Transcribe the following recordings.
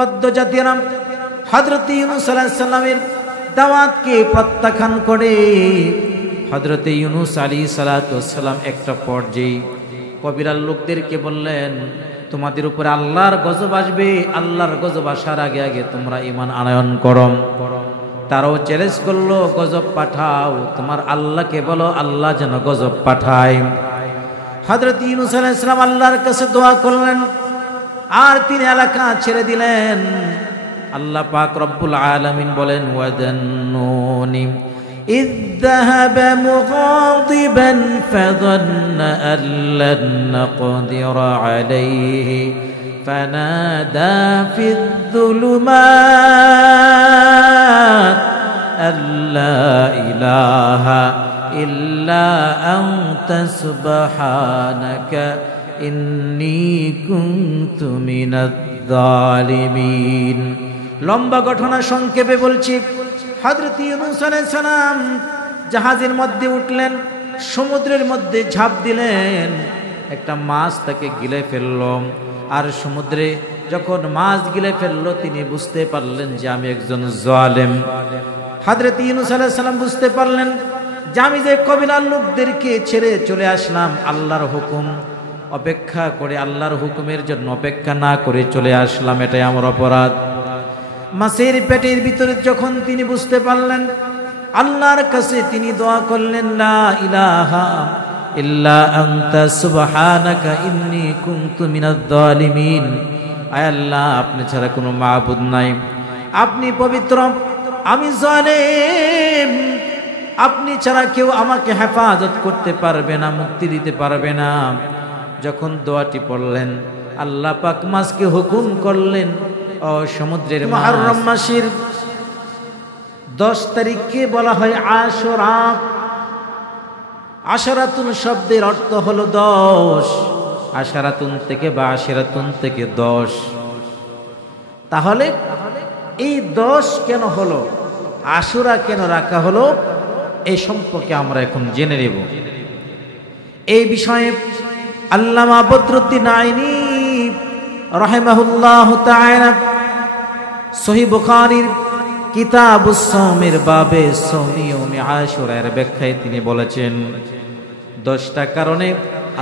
পদ্ম জাতিরা হযরত ইউনূস আলাইহিস সালামের দাওয়াতকে প্রত্যাখ্যান করে হযরত ইউনূস আলাইহিস সালাম একটা পর্যায়ে কবিরার লোকদেরকে বললেন, তোমাদের উপরে আল্লাহর গজব আসবে, আল্লাহর গজব আসার আগে আগে তোমরা ঈমান আনয়ন করো। তারাও চ্যালেঞ্জ করলো, গজব পাঠাও, তোমার আল্লাহকে বলো আল্লাহ যেন গজব পাঠায়। হযরত ইউনূস আলাইহিস সালাম আল্লাহর কাছে দোয়া করলেন আর তিনি এলাকা ছেড়ে দিলেন। আল্লাহ পাক রব্বুল আলামিন বলেন, ওয়াদান্নুনি إذ ذهب مغاضبا فظن أن لن نقدر عليه فنادى في الظلمات أن لا إله إلا أنت سبحانك إني كنت من الظالمين। লম্বা ঘটনা সংক্ষেপে বলছি। হযরত ইউনূস আলাইহিস সালাম জাহাজের মধ্যে উঠলেন, সমুদ্রের মধ্যে ঝাঁপ দিলেন, একটা মাছ তাকে গিলে ফেলল। আর সমুদ্রে যখন মাছ গিলে ফেলল তিনি বুঝতে পারলেন যে আমি একজন জালেম। হযরত ইউনূস আলাইহিস সালাম বুঝতে পারলেন যে আমি যে কবিলার লোকদেরকে ছেড়ে চলে আসলাম আল্লাহর হুকুম অপেক্ষা করে, আল্লাহর হুকুমের জন্য অপেক্ষা না করে চলে আসলাম, এটাই আমার অপরাধ। মাছের পেটের ভিতরে যখন তিনি বুঝতে পারলেন, আল্লাহর কাছে তিনি দোয়া করলেন, লা ইলাহা ইল্লা আনতা সুবহানাকা ইন্নী কুনতু মিনাজ জালিমিন। আয় আল্লাহ, আপনি ছাড়া কোনো মাবুদ নাই, আপনি পবিত্র, আমি জালেম, আপনি ছাড়া কেউ আমাকে হেফাজত করতে পারবে না, মুক্তি দিতে পারবে না। যখন দোয়াটি পড়লেন আল্লাহ পাক মাছকে হুকুম করলেন, ও সমুদ্রের মুহররম মাসের 10 তারিখকে বলা হয় আশুরা। আশরাতুন শব্দের অর্থ হলো 10, আশরাতুন থেকে বা আশরাতুন থেকে 10। তাহলে এই 10 কেন হলো, আশুরা কেন রাখা হলো, এই সম্পর্কে আমরা এখন জেনে নেব। এই বিষয়ে আল্লামা বদরুদ্দীন আইনি রাহিমাহুল্লাহু তাআলা সহিহ বুখারীর কিতাবুস সাওমের বাবে সওমিয়ুম আশুরার ব্যাখ্যায় তিনি বলেছেন, 10টা কারণে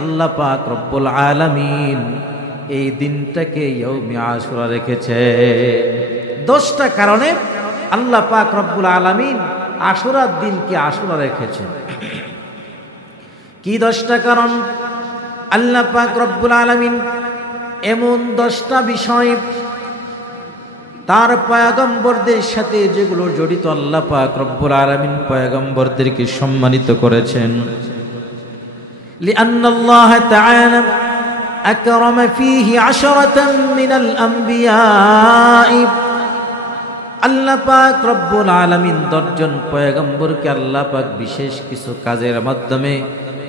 আল্লাহ পাক রব্বুল আলামিন এই দিনটাকে ইয়াউমে আশুরা রেখেছে। 10টা কারণে আল্লাহ পাক রব্বুল আলামিন আশুরার দিনকে আশুরা রেখেছেন। কি 10টা কারণ? আল্লাহ পাক রব্বুল আলামিন এমন 10টা বিষয় তার পয়গম্বরদের সাথে যেগুলো জড়িত, আল্লাহ পাক রব্বুল আলামিন পয়গম্বরদেরকে সম্মানিত করেছেন। লিআন্নাল্লাহ তাআলা আকরামা ফীহি 10রাতান মিনাল আম্বিয়া। আল্লাহ পাক রব্বুল আলামিন 10 জন পয়গম্বরকে আল্লাহ পাক বিশেষ কিছু কাজের মাধ্যমে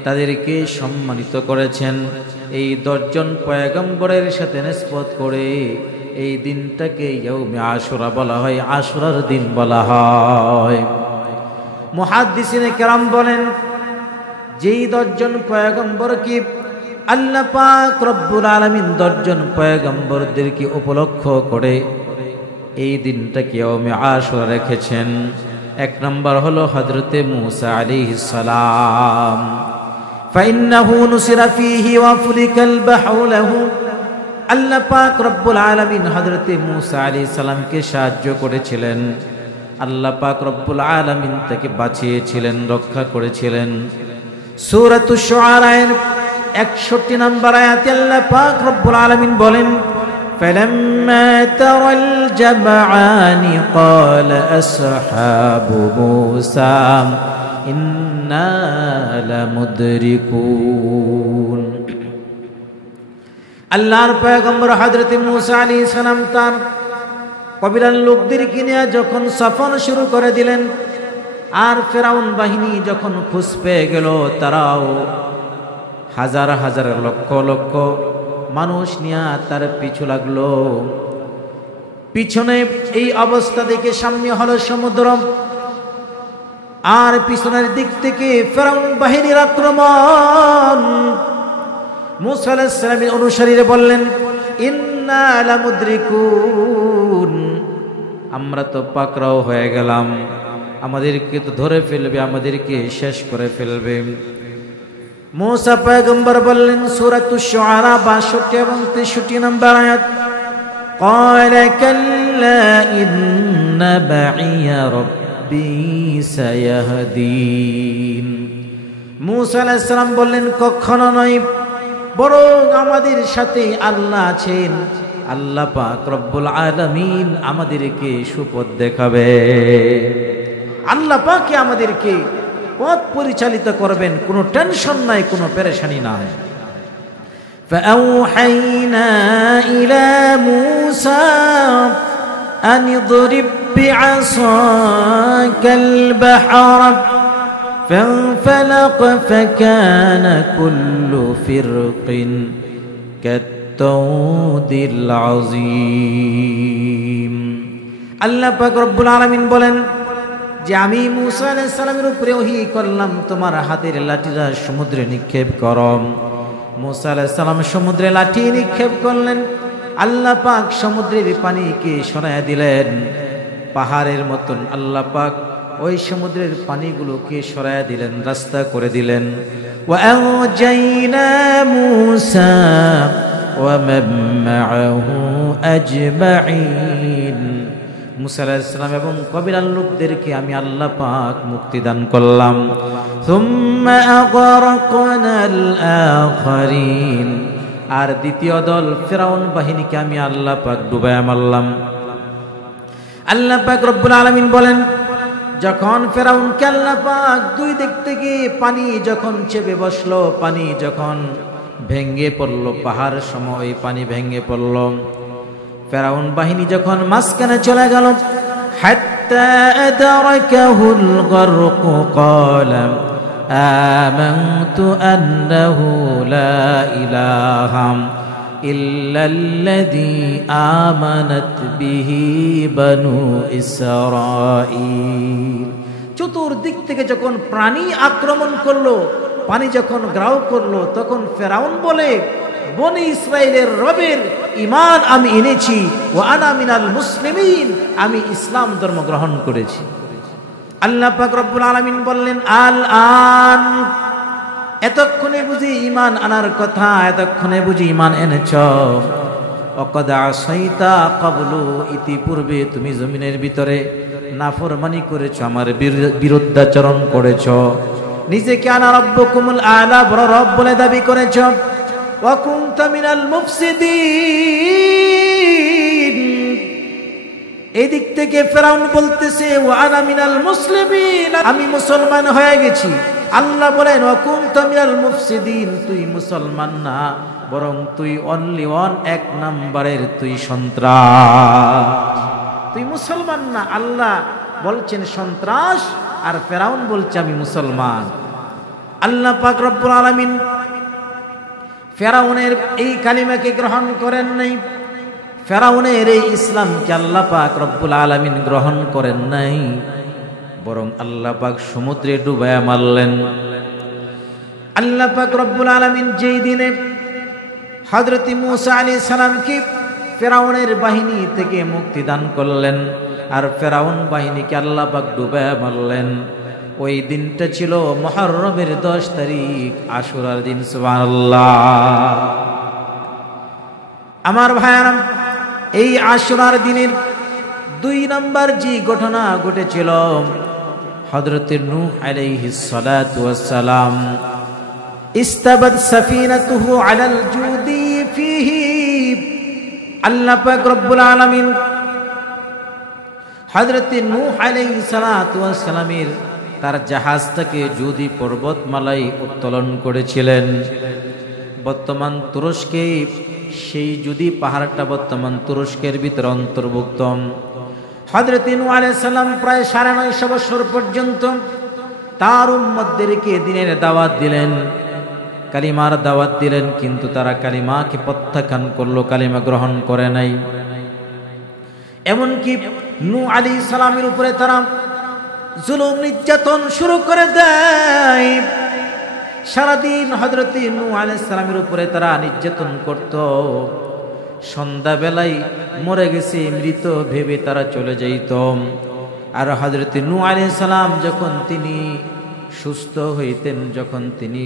তাদেরকে সম্মানিত করেছেন। এই 10 জন পয়গম্বরের সাথে নিসবত করে এই দিনটাকে ইয়াউমে আশুরা বলা হয়, আশুরার দিন বলা হয়। মুহাদ্দিসিনে কেরাম বলেন, যেই 10 জন পয়গম্বরকে আল্লাহ পাক রব্বুল আলামিন 10 জন পয়গম্বরদেরকে উপলক্ষ করে এই দিনটাকে ইয়াউমে আশুরা রেখেছেন। 1 নম্বর হলো হযরতে মূসা আলাইহিস সালাম, فإنه نصر فيه وفلك البحر له। আল্লাহ পাক রব্বুল আলামিন হযরতে মূসা আলাইহিস সালামকে সাহায্য করেছিলেন, আল্লাহ পাক রব্বুল আলামিন তাকে বাঁচিয়েছিলেন, রক্ষা করেছিলেন। সূরাতুশ শুআরার 61 নম্বর আয়াতে আল্লাহ পাক রব্বুল আলামিন বলেন, فلما ترى الجمعان قال أصحاب موسى إنا لمدركون। আল্লাহর পয়গম্বর হযরত মূসা আলাইহিস সালাম তার কবিলার লোকদেরকে নিয়ে যখন সফর শুরু করে দিলেন, আর ফেরাউন বাহিনী যখন খুঁজ পেয়ে গেল, তারাও হাজার হাজার লক্ষ লক্ষ মানুষ নিয়ে তার পিছু লাগলো। পিছনে এই অবস্থা দেখে সামনে হলো সমুদ্র, আর পিছনের দিক থেকে ফেরাউন বাহিনীর আক্রমণ। মূসা আলাইহিস সালামের অনুসারীরা বললেন, ইন্না লামুদরিকুন, আমরা তো পাকড়াও হয়ে গেলাম, আমাদেরকে তো ধরে ফেলবে, আমাদেরকে শেষ করে ফেলবে। মূসা পয়গম্বর বললেন সূরাতুশ শুআরা 62 এবং 63 নম্বর আয়াত, قال كلا إن معي ربي سيهدين। মূসা আলাইহিস সালাম বললেন কখনো নয়, বরং আমাদের সাথে আল্লাহ আছেন, আল্লাহ পাক রব্বুল আলামিন আমাদেরকে সুপথ দেখাবে, আল্লাহ পাকই আমাদেরকে পথ পরিচালিত করবেন, কোনো টেনশন নাই, কোনো পেরেশানি নাই। فأوحينا إلى موسى أن اضرب بعصاك البحر فانفلق فكان كل فرق كالطود العظيم। আল্লাহ পাক রব্বুল আলামিন বলেন যে আমি মূসা আলাইহিস সালামের উপরে ওহী করলাম, তোমার হাতের লাঠিটা সমুদ্রে নিক্ষেপ করো। মূসা আলাইহিস সালাম সমুদ্রে লাঠি নিক্ষেপ করলেন, আল্লাহ পাক সমুদ্রের পানিকে সরাইয়া দিলেন পাহাড়ের মতন। আল্লাহ পাক ওই সমুদ্রের পানিগুলোকে সরাইয়া দিলেন, রাস্তা করে দিলেন। ওয়া আনজাইনা মূসা ওয়া মান মাআহু আজমাইন। মূসা আলাইহিস সালাম এবং কবিলার লোকদেরকে আমি আল্লাহ পাক মুক্তি দান করলাম। সুম্মা আগরাকনাল আখারিন। আর দ্বিতীয় দল ফিরাউন বাহিনীকে আমি আল্লাহ পাক ডুবাইয়া মারলাম। আল্লাহ পাক রব্বুল আলামিন বলেন যখন ফিরাউনকে আল্লাহ পাক দুই দিক থেকে পানি যখন চেপে বসলো, পানি যখন ভেঙে পড়লো, পাহাড় সময় পানি ভেঙে পড়লো, ফিরাউন বাহিনী যখন মাঝখানে চলে গেল, হাত্তা আদরাকাহুল গরক ক্বালা আমানতু আন্নাহু লা ইলাহা ইল্লাল্লাযী আমানাত বিহি বনু ইসরাঈল। চতুর্দিক থেকে যখন প্রাণী আক্রমণ করলো, পানি যখন গ্রাও করলো, তখন ফিরাউন বলে বনি ইসরাইলের রবের ঈমান আমি এনেছি, ওয়া আনা মিনাল মুসলিমিন, আমি ইসলাম ধর্ম গ্রহণ করেছি। আল্লাহ পাক রব্বুল আলামিন বললেন আল আন, এতক্ষণে বুঝি ঈমান আনার কথা, এতক্ষণে বুঝি ঈমান এনেছ। ওয়াকাদ আসাইতা ক্বাবলু, ইতিপূর্বে তুমি জমিনের ভিতরে নাফরমানি করেছো, আমার বিরুদ্ধাচরণ করেছো, নিজেকে আনা রাব্বুকুমুল আলা, বড় রব বলে দাবি করেছো। ওয়া কুনতা মিনাল মুফসিদিন, এদিক থেকে ফিরাউন বলতেছে ওয়া আনা মিনাল মুসলিমিন, আমি মুসলমান হয়ে গেছি। আল্লাহ বলেন ওয়া কুনতা মিনাল মুফসিদিন, তুই মুসলমান না, বরং তুই অনলি ওয়ান, এক নাম্বারের তুই সন্ত্রাস, তুই মুসলমান না। আল্লাহ বলছেন সন্ত্রাস, আর ফিরাউন বলছে আমি মুসলমান। আল্লাহ পাক রব্বুল আলামিন ফিরাউনের এই কালিমাকে গ্রহণ করেন নাই, ফিরাউনের এই ইসলামকে আল্লাহ পাক রব্বুল আলামিন গ্রহণ করেন নাই, বরং আল্লাহ পাক সমুদ্রে ডুবাইয়া মারলেন। আল্লাহ পাক রব্বুল আলামিন যেই দিনে হযরত মূসা আলাইহিস সালামকে ফিরাউনের বাহিনী থেকে মুক্তি দান করলেন, আর ফিরাউন বাহিনীকে আল্লাহ পাক ডুবাইয়া মারলেন, ওই দিনটা ছিল মুহররমের 10 তারিখ, আশুরার দিন। সুবহানাল্লাহ। আমার ভাইয়ারা, এই আশুরার দিনের 2 নম্বর যে ঘটনা ঘটেছিল, হযরত নূহ আলাইহিস সালাতু ওয়াস সালাম ইস্তাবাদ সাফিনাতুহু আলাল জুদি ফিহি। আল্লাহ পাক রব্বুল আলামিন হযরত নূহ আলাইহিস সালাতু ওয়াস সালামের তার জাহাজটাকে জুদি পর্বতমালায় উত্তোলন করেছিলেন। বর্তমান তুরস্কে সেই জুদি পাহাড়টা বর্তমান তুরস্কের ভিতরে অন্তর্ভুক্ত। হযরত নূহ আলাইহিস সালাম প্রায় 950 বছর পর্যন্ত তার উম্মতদেরকে দ্বীনের দাওয়াত দিলেন, কালিমার দাওয়াত দিলেন, কিন্তু তারা কালিমাকে প্রত্যাখ্যান করলো, কালিমা গ্রহণ করে নাই। এমনকি নূহ আলাইহিস সালামের উপরে তারা জুলুম নির্যাতন শুরু করে দেয়। সারাদিন হযরত নূহ আলাইহিস সালামের উপরে তারা নির্যাতন করত। সন্ধ্যাবেলায় মরে গেছে মৃত ভেবে তারা চলে যাইত। আর হযরত নূহ আলাইহিস সালাম যখন তিনি সুস্থ হইতেন, যখন তিনি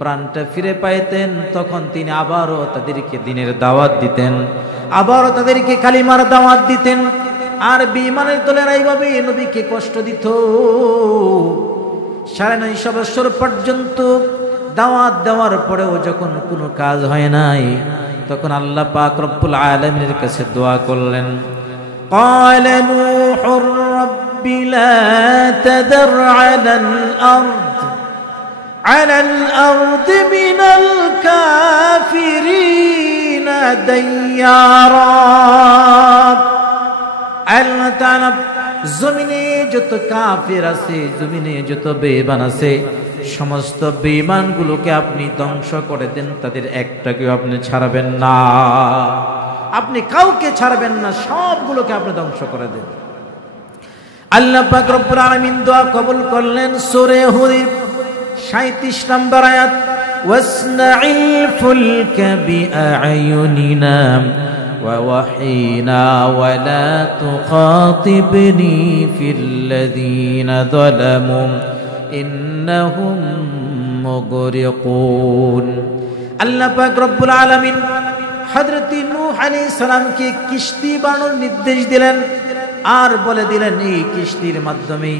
প্রাণটা ফিরে পাইতেন, তখন তিনি আবারও তাদেরকে দ্বীনের দাওয়াত দিতেন, আবারও তাদেরকে কালিমার দাওয়াত দিতেন। আর বেঈমানের দলেরা এইভাবে নবীকে কষ্ট দিত। 9.5 বছর পর্যন্ত দাওয়াত দেওয়ার পরেও যখন কোনো কাজ হয় নাই, তখন আল্লাহ পাক রব্বুল আলামিনের কাছে দোয়া করলেন। قال نوح رب لا تذر على الأرض من الكافرين ديارا। আল্লাহ তাআলা জমিনে যত কাফির আছে, জমিনে যত বেঈমান আছে, সমস্ত বেঈমানগুলোকে আপনি ধ্বংস করে দেন, তাদের একটাকেও আপনি ছাড়বেন না, আপনি কাউকে ছাড়বেন না, সবগুলোকে আপনি ধ্বংস করে দেন। আল্লাহ পাক রব্বুল আলামিন দোয়া কবুল করলেন। সূরা হুদ 37 নম্বর আয়াত, ওয়াসনাইল ফুলকা বিআয়ুনিনা ওয়া ওয়াহিনা ওয়া লা তুখাতিবনি ফিল্লাযীনা যালামু ইন্নাহুম মুগরিকুন। আল্লাহ পাক রব্বুল আলামিন হযরত নূহ আলাইহিস সালামকে কিস্তি বানানোর নির্দেশ দিলেন, আর বলে দিলেন এই কিস্তির মাধ্যমে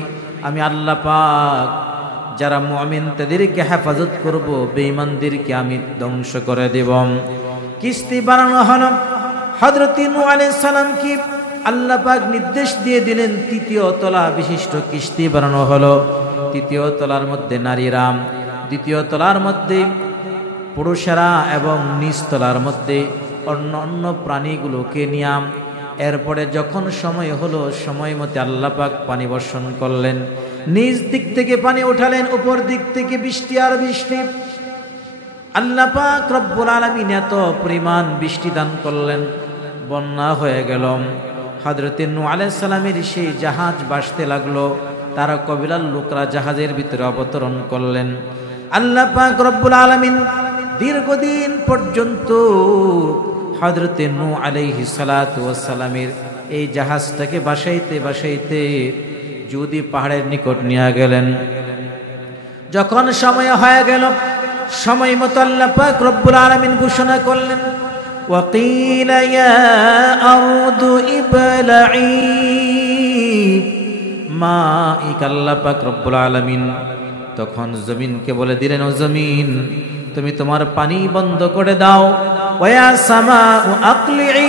আমি আল্লাহ পাক যারা মুমিন তাদেরকে হেফাজত করব, বেঈমানদেরকে আমি ধ্বংস করে দেব। কিস্তি বানানো হলো। হযরত নূহ আলাইহিস সালামকে আল্লাহ পাক নির্দেশ দিয়ে দিলেন, 3য় তলা বিশিষ্ট কিস্তি বানানো হলো। 3য় তলার মধ্যে নারীরা, 2য় তলার মধ্যে পুরুষেরা এবং নিচ তলার মধ্যে অন্য প্রাণীগুলোকে নিয়াম। এরপরে যখন সময় হলো, সময় মতো আল্লাহ পাক পানি বর্ষণ করলেন। নিচ দিক থেকে পানি উঠালেন, উপর দিক থেকে বৃষ্টি আর বৃষ্টি। আল্লাহ পাক রব্বুল আলামিন এত পরিমাণ বৃষ্টি দান করলেন, বন্যা হয়ে গেল। হযরত নূহ আলাইহিস সালামের সেই জাহাজ ভাসতে লাগলো। তারা কবিলার লোকরা জাহাজের ভিতরে অবতরণ করলেন। আল্লাহ পাক রব্বুল আলামিন দীর্ঘদিন পর্যন্ত হযরত নূহ আলাইহিস সালাতু ওয়াস সালামের এই জাহাজটাকে বাসাইতে বাসাইতে যদি পাহাড়ের নিকট নিয়ে গেলেন। যখন সময় হয়ে গেল, সময় মতো আল্লাহ পাক রব্বুল আলামিন ঘোষণা করলেন, ওয়াকিলা ইয়া আরদু ইবলাঈ মাইক। আল্লাহ পাক রব্বুল আলামিন তখন জমিনকে বলে দিলেন, ও জমিন তুমি তোমার পানি বন্ধ করে দাও। ওয়া সামাউ আকলিঈ,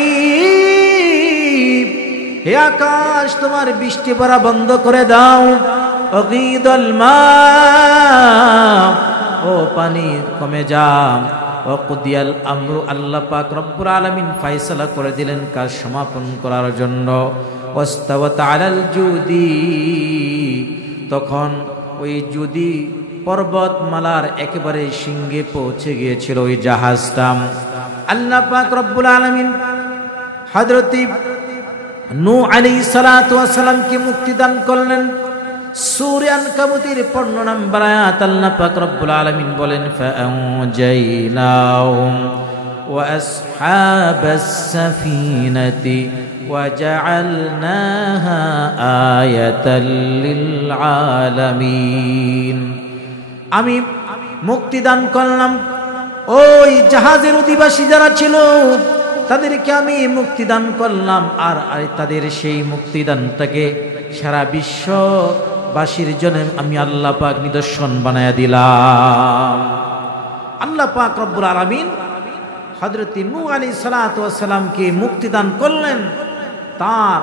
হে আকাশ তোমার বৃষ্টি পড়া বন্ধ করে দাও। অগীদুল মা, ও পানি কমে যাও। ওয়াকুদিয়াল আমরু, আল্লাহ পাক রব্বুল আলামিন ফয়সালা করে দিলেন কাজ সমাপন করার জন্য। ওয়াস্তাওয়াত আলাল জুদি, তখন ওই জুদি পর্বতমালার একেবারে শৃঙ্গে পৌঁছে গিয়েছিল ওই জাহাজটা। আল্লাহ পাক রব্বুল আলামিন হযরত নূহ আলাইহিস সালাতু ওয়াস সালামকে মুক্তি দান করলেন। সূরা আনকাবুতের 15 নম্বর আয়াত আল্লাহ পাক রব্বুল আলামিন বলেন, ফাআনজাইনাহুম ওয়া আসহাবাস সাফিনাতি ওয়া জাআলনাহা আয়াতাল লিল আলামিন। আমি মুক্তি দান করলাম ওই জাহাজের অধিবাসী যারা ছিল, তাদেরকে আমি মুক্তি দান করলাম। আর তাদের সেই মুক্তিদানটাকে সারা বিশ্ববাসীর জন্য আমি আল্লাহ পাক নিদর্শন বানায়া দিলাম। আল্লাহ পাক রব্বুল আলামিন হযরত নূহ আলাইহিস সালাতু ওয়াস সালামকে মুক্তি দান করলেন। তার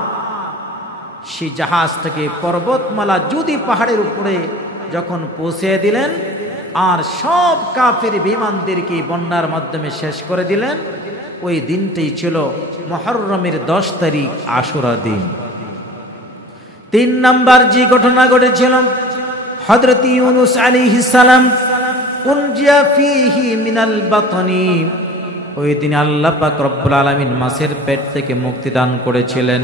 সেই জাহাজটাকে পর্বতমালা যদি পাহাড়ের উপরে যখন পৌঁছে দিলেন, আর সব কাফের বিমানদেরকে বন্যার মাধ্যমে শেষ করে দিলেন। ওই দিনটাই ছিল মুহররমের 10 তারিখ, আশুরা দিন। 3 নাম্বার যে ঘটনা ঘটেছিল, হযরত ইউনূস আলাইহিস সালাম উনজিয়া ফীহি মিনাল বাতনি, ওই দিন আল্লাহ পাক রব্বুল আলামিন মাছের পেট থেকে মুক্তি দান করেছিলেন।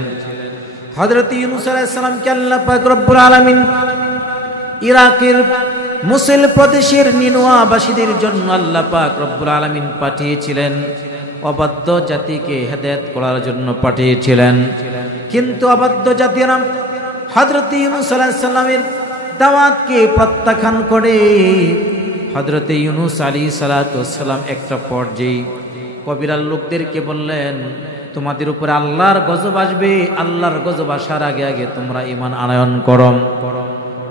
হযরত ইউনূস আলাইহিস সালামকে আল্লাহ পাক রব্বুল আলামিন ইরাকের মুসিল প্রদেশের নিনুয়াবাসীদের জন্য আল্লাহ পাক রব্বুল আলামিন পাঠিয়েছিলেন। অবাধ্য জাতিকে হেদায়েত করার জন্য পাঠিয়েছিলেন। কিন্তু অবাধ্য জাতিরা হযরত ইউনূস আলাইহিস সালামের দাওয়াতকে প্রত্যাখ্যান করে হযরত ইউনূস আলাইহিস সালাতু ওয়াস সালাম একটা পর্যায়ে কবিরার লোকদেরকে বললেন, তোমাদের উপরে আল্লাহর গজব আসবে, আল্লাহর গজব আসার আগে আগে তোমরা ঈমান আনয়ন করো।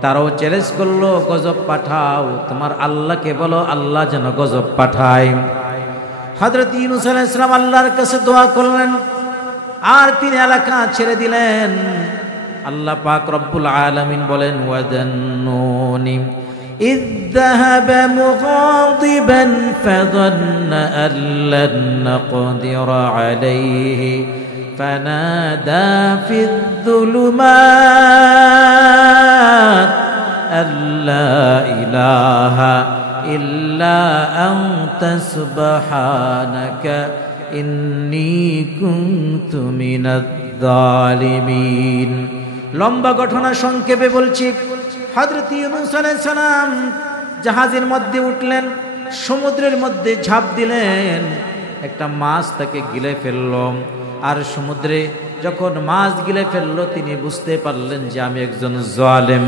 তারাও চ্যালেঞ্জ করলো, গজব পাঠাও, তোমার আল্লাহকে বলো আল্লাহ যেন গজব পাঠায়। হযরত ইউনূস আলাইহিস সালাম আল্লাহর কাছে দোয়া করলেন আর তিনি এলাকা ছেড়ে দিলেন। আল্লাহ পাক রব্বুল আলামিন বলেন, ওয়াদান্নুনি إذ ذهب مغاضبا فظن أن لن نقدر عليه فنادى في الظلمات أن لا إله إلا أنت سبحانك إني كنت من الظالمين। লম্বা ঘটনা সংক্ষেপে বলছি। হযরত ইউনূস আলাইহিস সালাম জাহাজের মধ্যে উঠলেন, সমুদ্রের মধ্যে ঝাঁপ দিলেন, একটা মাছ তাকে গিলে ফেলল। আর সমুদ্রে যখন মাছ গিলে ফেলল তিনি বুঝতে পারলেন যে আমি একজন জালেম।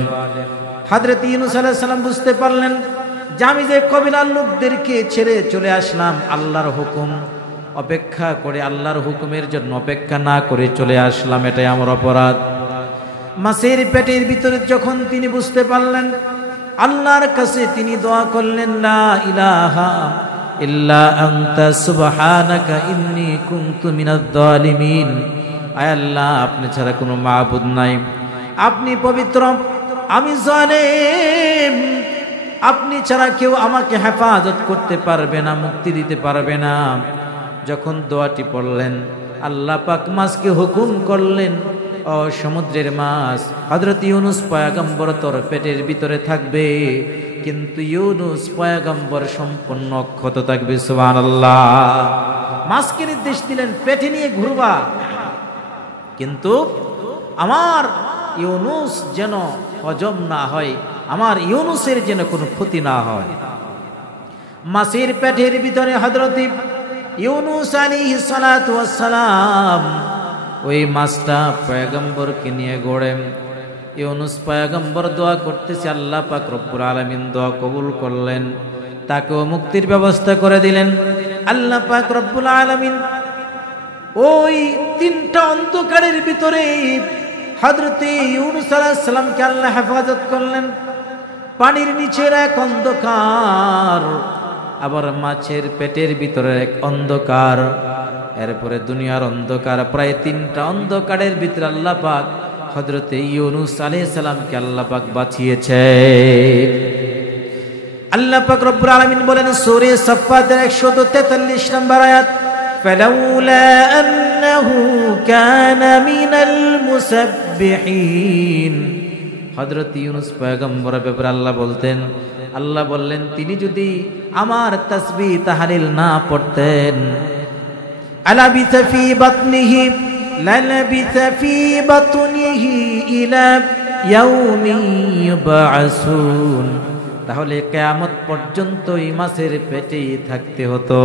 হযরত ইউনূস আলাইহিস সালাম বুঝতে পারলেন যে আমি যে কবিলার লোকদেরকে ছেড়ে চলে আসলাম আল্লাহর হুকুম অপেক্ষা করে, আল্লাহর হুকুমের জন্য অপেক্ষা না করে চলে আসলাম, এটাই আমার অপরাধ। মাছের পেটের ভিতরে যখন তিনি বুঝতে পারলেন, আল্লাহর কাছে তিনি দোয়া করলেন, লা ইলাহা ইল্লা আনতা সুবহানাকা ইন্নী কুনতু মিনাজ জালিমিন। আয় আল্লাহ, আপনি ছাড়া কোনো মাবুদ নাই, আপনি পবিত্র, আমি জালেম, আপনি ছাড়া কেউ আমাকে হেফাজত করতে পারবে না, মুক্তি দিতে পারবে না। যখন দোয়াটি পড়লেন আল্লাহ পাক মাছকে হুকুম করলেন, ও সমুদ্রের মাছ, হযরত ইউনূস পয়গম্বর তোর পেটের ভিতরে থাকবে, কিন্তু ইউনূস পয়গম্বর সম্পূর্ণ অক্ষত থাকবে। সুবহানাল্লাহ। মাছকে নির্দেশ দিলেন পেটে নিয়ে ঘুরবা, কিন্তু আমার ইউনূস যেন হজম না হয়, আমার ইউনূসের যেন কোনো ক্ষতি না হয়। মাছের পেটের ভিতরে হযরত ইউনূস আলাইহিস সালাতু ওয়াস সালাম ওই মাছটা পয়গম্বরকে নিয়ে ঘোরে। ইউনূস পয়গম্বর দোয়া করতেছে, আল্লাহ পাক রব্বুল আলামিন দোয়া কবুল করলেন, তাকেও মুক্তির ব্যবস্থা করে দিলেন। আল্লাহ পাক রব্বুল আলামিন ওই তিনটা অন্ধকারের ভিতরে হযরত ইউনূস আলাইহিস সালামকে আল্লাহ হেফাজত করলেন। পানির নিচের এক অন্ধকার, আবার মাছের পেটের ভিতরে এক অন্ধকার, এরপরে দুনিয়ার অন্ধকার, প্রায় তিনটা অন্ধকারের ভিতরে আল্লাহ পাক হযরত ইউনূস আলাইহিস সালামকে আল্লাহ পাক বাঁচিয়েছে। আল্লাহ পাক রব্বুল আলামিন বলেন সূরা সাফফাতের 143 নম্বর আয়াত, ফালাউলা আন্নাহু কানা মিনাল মুসাব্বিহিন। হযরত ইউনূস পয়গম্বরের ব্যাপারে আল্লাহ বলতেন, আল্লাহ বললেন তিনি যদি আমার তাসবিহ তাহলিল না পড়তেন, আলাবিথা ফি বাতনিহি লালাবিথা ফি বাতনিহি ইলা ইয়াউমি ইউবআসুন, তাহলে কিয়ামত পর্যন্ত এই মাছের পেটেই থাকতে হতো।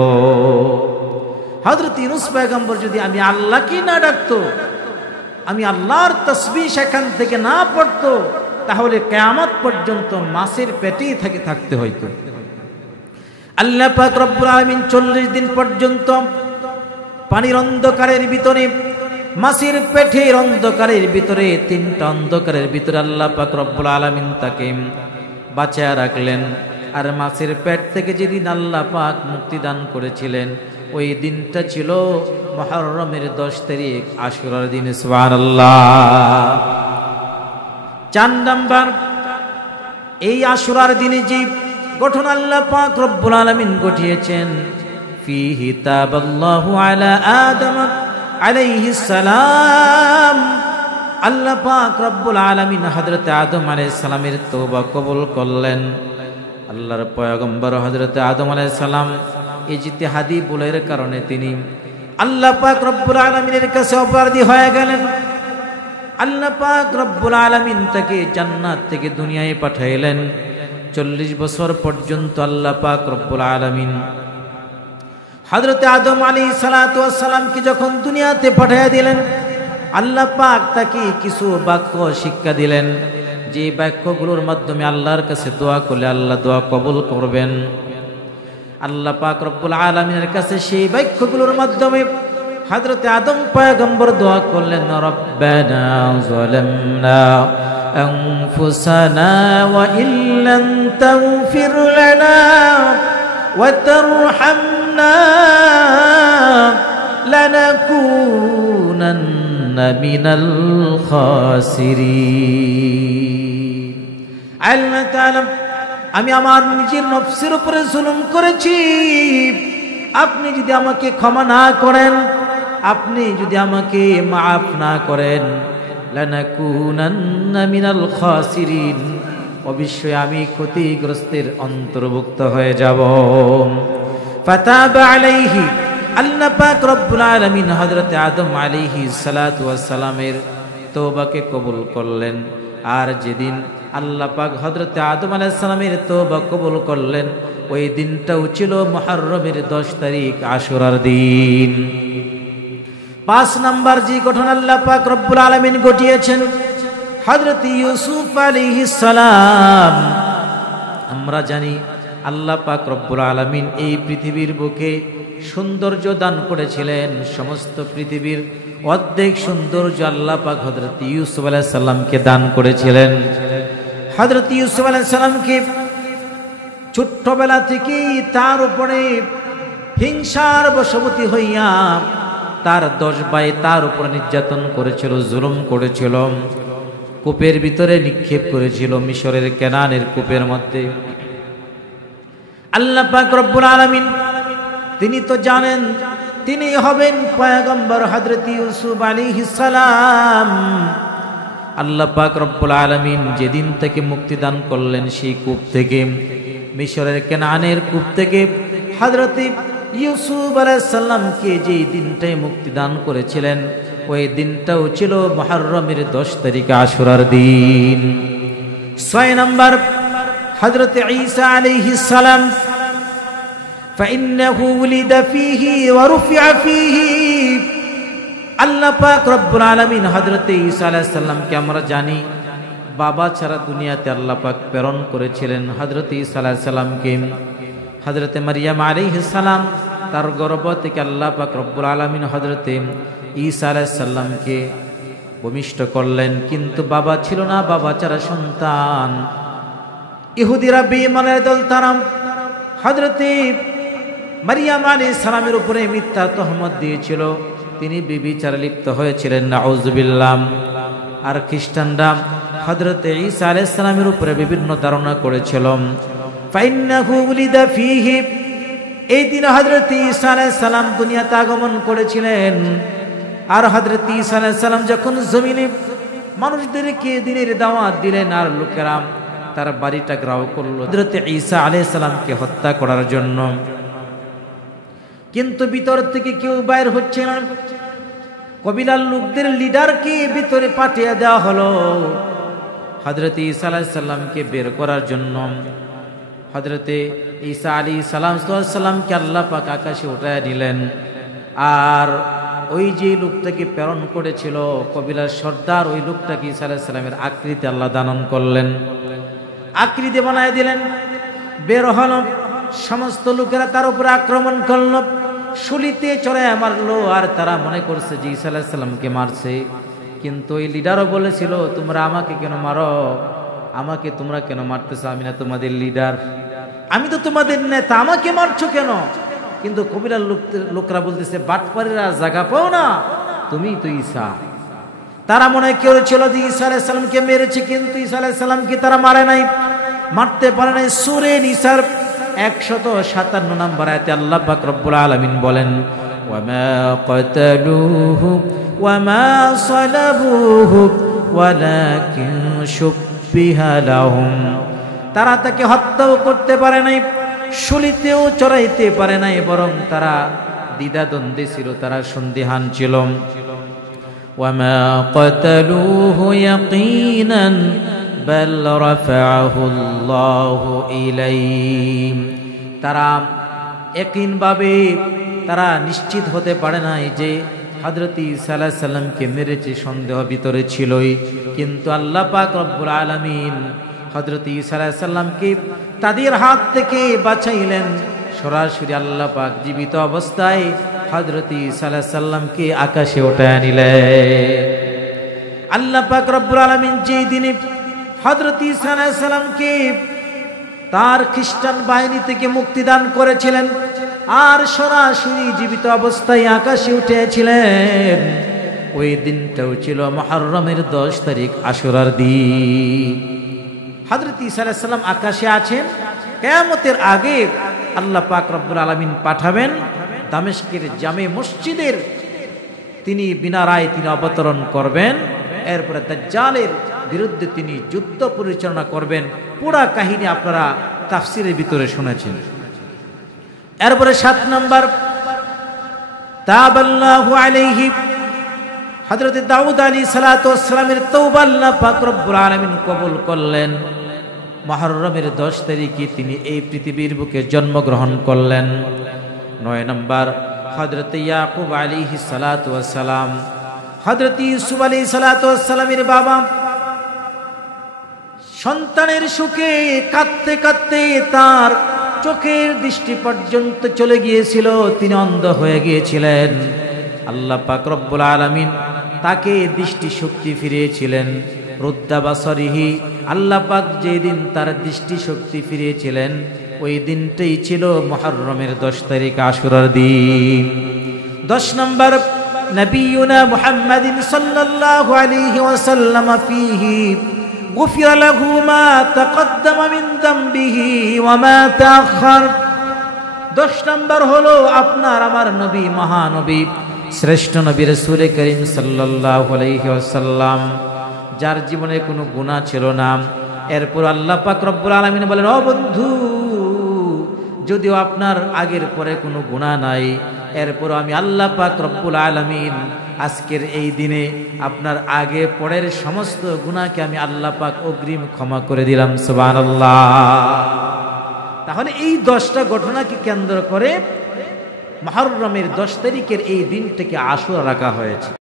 হযরত ইউনূস পয়গম্বর যদি আমি আল্লাহকে না ডাকতো, আমি আল্লাহর তাসবিহ সেখান থেকে না পড়তো, তাহলে কিয়ামত পর্যন্ত মাছের পেটেই থাকতে হইতো। আল্লাহ পাক রব্বুল আলামিন 40 দিন পর্যন্ত পানির অন্ধকারের ভিতরে, মাছের পেটের অন্ধকারের ভিতরে, তিনটা অন্ধকারের ভিতরে আল্লাহ পাক রব্বুল আলামিন তাকে বাঁচিয়ে রাখলেন। আর মাছের পেট থেকে যেদিন আল্লাহ পাক মুক্তি দান করেছিলেন, ওই দিনটা ছিল মুহররমের 10 তারিখ, আশুরার দিন। সুবহানাল্লাহ। 4 নাম্বার, এই আশুরার দিনে যে গঠন আল্লাহ পাক রব্বুল আলামিন ঘটিয়েছেন, ফিহি তাবাল্লাহু আলা আদম আলাইহিস সালাম। আল্লাহ পাক রব্বুল আলামিন হযরত আদম আলাইহিস সালামের তওবা কবুল করলেন। আল্লাহর পয়গম্বর হযরত আদম আলাইহিস সালাম ইজতিহাদি ভুলের কারণে তিনি আল্লাহ পাক রব্বুল আলামিনের কাছে অপরাধী হয়ে গেলেন। আল্লাহ পাক রব্বুল আলামিন তাকে জান্নাত থেকে দুনিয়ায় পাঠাইলেন। 40 বছর পর্যন্ত আল্লাহ পাক রব্বুল আলামিন হযরত আদম আলাইহিস সালাতু ওয়াস সালামকে যখন দুনিয়াতে পাঠিয়ে দিলেন, আল্লাহ পাক তাকে কিছু বাক্য শিক্ষা দিলেন, যে বাক্যগুলোর মাধ্যমে আল্লাহর কাছে দোয়া করলে আল্লাহ দোয়া কবুল করবেন। আল্লাহ পাক রব্বুল আলামিনের কাছে সেই বাক্যগুলোর মাধ্যমে হযরত আদম পয়গম্বর দোয়া করলেন, রব্বানা যালামনা আনফুসানা ওয়া ইল্লাম তাগফির লানা ওয়া তারহামনা লানাকুনান্না মিনাল খাসিরিন। আল্লাহ তাআলা, আমি আমার নিজের নফসের উপরে জুলুম করেছি, আপনি যদি আমাকে ক্ষমা না করেন, আপনি যদি আমাকে মাফ না করেন, লানাকুনান্না মিনাল খাসিরিন, অবশ্যই আমি ক্ষতিগ্রস্তের অন্তর্ভুক্ত হয়ে যাব। ফাতাবা আলাইহি, আল্লাহ পাক রব্বুল আলামিন হযরত আদম আলাইহিস সালাতু ওয়াস সালামের তওবাকে কবুল করলেন। আর যেদিন আল্লাহ পাক হযরত আদম আলাইহিস সালামের তওবা কবুল করলেন, ওই দিনটাও ছিল মুহররমের 10 তারিখ, আশুরার দিন। 5 নাম্বার যে ঘটনা আল্লাহ পাক রব্বুল আলামিন ঘটিয়েছেন, হযরত ইউসুফ আলাইহিস সালাম। আমরা জানি আল্লাহ পাক রব্বুল আলামিন এই পৃথিবীর বুকে সৌন্দর্য দান করেছিলেন। সমস্ত পৃথিবীর অর্ধেক সৌন্দর্য আল্লাহ পাক হযরত ইউসুফ আলাইহিস সালামকে দান করেছিলেন। হযরত ইউসুফ আলাইহিস সালামকে ছোট্টবেলা থেকেই তার উপরে হিংসার বশবর্তী হইয়া তার 10 ভাই তার উপর নির্যাতন করেছিল, জুলুম করেছিল, কূপের ভিতরে নিক্ষেপ করেছিল, মিশরের কেনানের কূপের মধ্যে। আল্লাহ পাক রব্বুল আলামিন তিনি তো জানেন তিনি হবেন পয়গম্বর হযরত ইউসুফ আলাইহিস সালাম। আল্লাহ পাক রব্বুল আলামিন যেদিন থেকে মুক্তি দান করলেন সেই কূপ থেকে, মিশরের কেনানের কূপ থেকে হযরত ইউসুফ আলাইহিস সালামকে যেই দিনটায় মুক্তি দান করেছিলেন, ওই দিনটাও ছিল মুহররমের 10 তারিখ, আশুরার দিন। 6 নাম্বার হযরত ঈসা আলাইহিস সালাম, فإنه ولد فيه ورفع فيه। আল্লাহ পাক রব্বুল আলামিন হযরত ঈসা আলাইহিস সালামকে আমরা জানি বাবা ছাড়া দুনিয়াতে আল্লাহ পাক প্রেরণ করেছিলেন। হযরত ঈসা আলাইহিস সালামকে হযরত মারইয়াম আলাইহিস সালাম তার গর্ভ থেকে আল্লাহ পাক রব্বুল আলামিন হযরত ঈসা আলাইহিস সালামকে ভূমিষ্ঠ করলেন, কিন্তু বাবা ছিল না, বাবা ছাড়া সন্তান। ইহুদিরা বেঈমানের দল, তারা হযরত মারইয়াম আলাইহিস সালামের উপরে মিথ্যা তহমত দিয়েছিল, তিনি বিবিচারে লিপ্ত হয়েছিলেন, নাউযুবিল্লাহ। আর খ্রিস্টানরা হযরত ঈসা আলাইহিস সালামের উপরে বিভিন্ন ধারণা করেছিল। ফাইন্নাহু উলিদা ফীহি, এই দিন হযরত ঈসা আলাইহিস সালাম দুনিয়াতে আগমন করেছিলেন। আর হযরত ঈসা আলাইহিস সালাম যখন জমিনে মানুষদেরকে দ্বীনের দাওয়াত দিলেন, আর লোকেরা তার বাড়িটা ঘেরাও করলো হযরত ঈসা আলাইহিস সালামকে হত্যা করার জন্য, কিন্তু ভিতর থেকে কেউ বাইর হচ্ছে না। কবিলার লোকদের লিডারকে ভিতরে পাঠিয়ে দেওয়া হলো হযরত ঈসা আলাইহিস সালামকে বের করার জন্য। হযরত ঈসা আলাইহিস সালামকে আল্লাহ পাক আকাশে উঠায় নিলেন। আর ওই যে লোকটাকে প্রেরণ করেছিল কবিলার সর্দার, ওই লোকটাকে ঈসা আলাইহিস সালামের আকৃতি আল্লাহ দান করলেন, আকৃতি বানায় দিলেন। বের হল, সমস্ত লোকেরা তার উপরে আক্রমণ করল, শুলিতে চড়ায় মারলো। আর তারা মনে করছে যে ঈসা আলাইহিস সালামকে মারছে, কিন্তু ওই লিডারও বলেছিল তোমরা আমাকে কেন মারো, আমাকে তোমরা কেন মারতেছো, আমি না তোমাদের লিডার, আমি তো তোমাদের নেতা, আমাকে মারছো কেন? কিন্তু কবিলার লোকরা বলতেছে বাটপাড়িরা জায়গা পাও না, তুমি তো ঈসা। তারা মনে করেছিল যে ঈসা আলাইহিস সালামকে মেরেছে, কিন্তু ঈসা আলাইহিস সালামকে তারা মারে নাই, মারতে পারে নাই। সূরা নিসার 157 নম্বর আয়াতে আল্লাহ পাক রব্বুল আলামিন বলেন, ওয়ামা ক্বাতালুহু ওয়ামা সালাবুহু ওয়ালাকিন শুববিহা লাহুম। তারা তাকে হত্যাও করতে পারে নাই, শুলিতেও চড়াইতে পারে নাই, বরং তারা দ্বিধাদ্বন্দ্বে ছিল, তারা সন্দিহান ছিল। ওয়ামা ক্বাতালুহু ইয়াকিনান বাল রাফাআহু আল্লাহু ইলাইহি। তারা ইয়াকিনভাবে তারা নিশ্চিত হতে পারে নাই যে হযরত ঈসা আলাইহিস সালামকে মেরেছে, সন্দেহ ভিতরে ছিলই। কিন্তু আল্লাহ পাক রব্বুল আলামিন হযরত ঈসা আলাইহিস সালামকে তাদের হাত থেকে বাঁচাইলেন। সরাসরি আল্লাহ পাক জীবিত অবস্থায় হযরত ঈসা আলাইহিস সালামকে আকাশে উঠায় নিলেন। আল্লাহ পাক রব্বুল আলামিন যেই দিনে হযরত ঈসা আলাইহিস সালামকে তার খ্রিস্টান বাহিনী থেকে মুক্তিদান করেছিলেন আর সরাসরি জীবিত অবস্থায় আকাশে উঠেছিলেন, ওই দিনটাও ছিল মুহররমের 10 তারিখ, আশুরার দিন। হযরত ঈসা আলাইহিস সালাম আকাশে আছেন, কিয়ামতের আগে আল্লাহ পাক রব্বুল আলামিন পাঠাবেন দামেস্কের জামে মসজিদের তিনি মিনারায় তিনি অবতরণ করবেন। এরপরে দাজ্জালের বিরুদ্ধে তিনি যুদ্ধ পরিচালনা করবেন। পুরা কাহিনী আপনারা তাফসিরের ভিতরে শুনেছেন। এরপরে 7 নম্বর, তাবাল্লাহু আলাইহি, হযরত দাউদ আলাইহিস সালাতু ওয়াস সালামের তওবা আল্লাহ পাক রব্বুল আলামিন কবুল করলেন। মুহররমের 10 তারিখে তিনি এই পৃথিবীর বুকে জন্মগ্রহণ করলেন। 9 নম্বর, হযরত ইয়াকুব আলাইহিস সালাতু ওয়াস সালাম, হযরত ইউসুফ আলাইহিস সালাতু ওয়াস সালামের বাবা সন্তানের সুখে কাঁদতে কাঁদতে তার চোখের দৃষ্টি পর্যন্ত চলে গিয়েছিল, তিনি অন্ধ হয়ে গিয়েছিলেন। আল্লাহ পাক রব্বুল আলামিন তাকে দৃষ্টি শক্তি ফিরিয়েছিলেন। রুদ্দা বাসরিহি, আল্লাহ পাক যেদিন তার দৃষ্টি শক্তি ফিরিয়েছিলেন ওই দিনটাই ছিল মুহররমের 10 তারিখ, আশুরার দিন। 10 নম্বর, নবিয়ুনা মুহাম্মাদিন সাল্লাল্লাহু আলাইহি ওয়াসাল্লাম ফীহি গুফিরা লাহু মা তাকদ্দামা মিন যামবিহি ওয়া মা তাআখার। 10 নম্বর হলো আপনার আমার নবী, মহানবী, শ্রেষ্ঠ নবী রাসূল করিম সাল্লাল্লাহু আলাইহি ওয়াসাল্লাম, যার জীবনে কোনো গুনাহ ছিল না। এরপর আল্লাহ পাক রব্বুল আলামিন বলেন, ও বন্ধু, যদিও আপনার আগের পরে কোনো গুনাহ নাই, এরপর আমি আল্লাহ পাক রব্বুল আলামিন আজকের এই দিনে আপনার আগে পরের সমস্ত গুনাহকে আমি আল্লাহ পাক অগ্রিম ক্ষমা করে দিলাম। সুবহানাল্লাহ। তাহলে এই 10টা ঘটনাকে কেন্দ্র করে মুহররমের 10 তারিখের এই দিনটাকে আশুরা রাখা হয়েছে।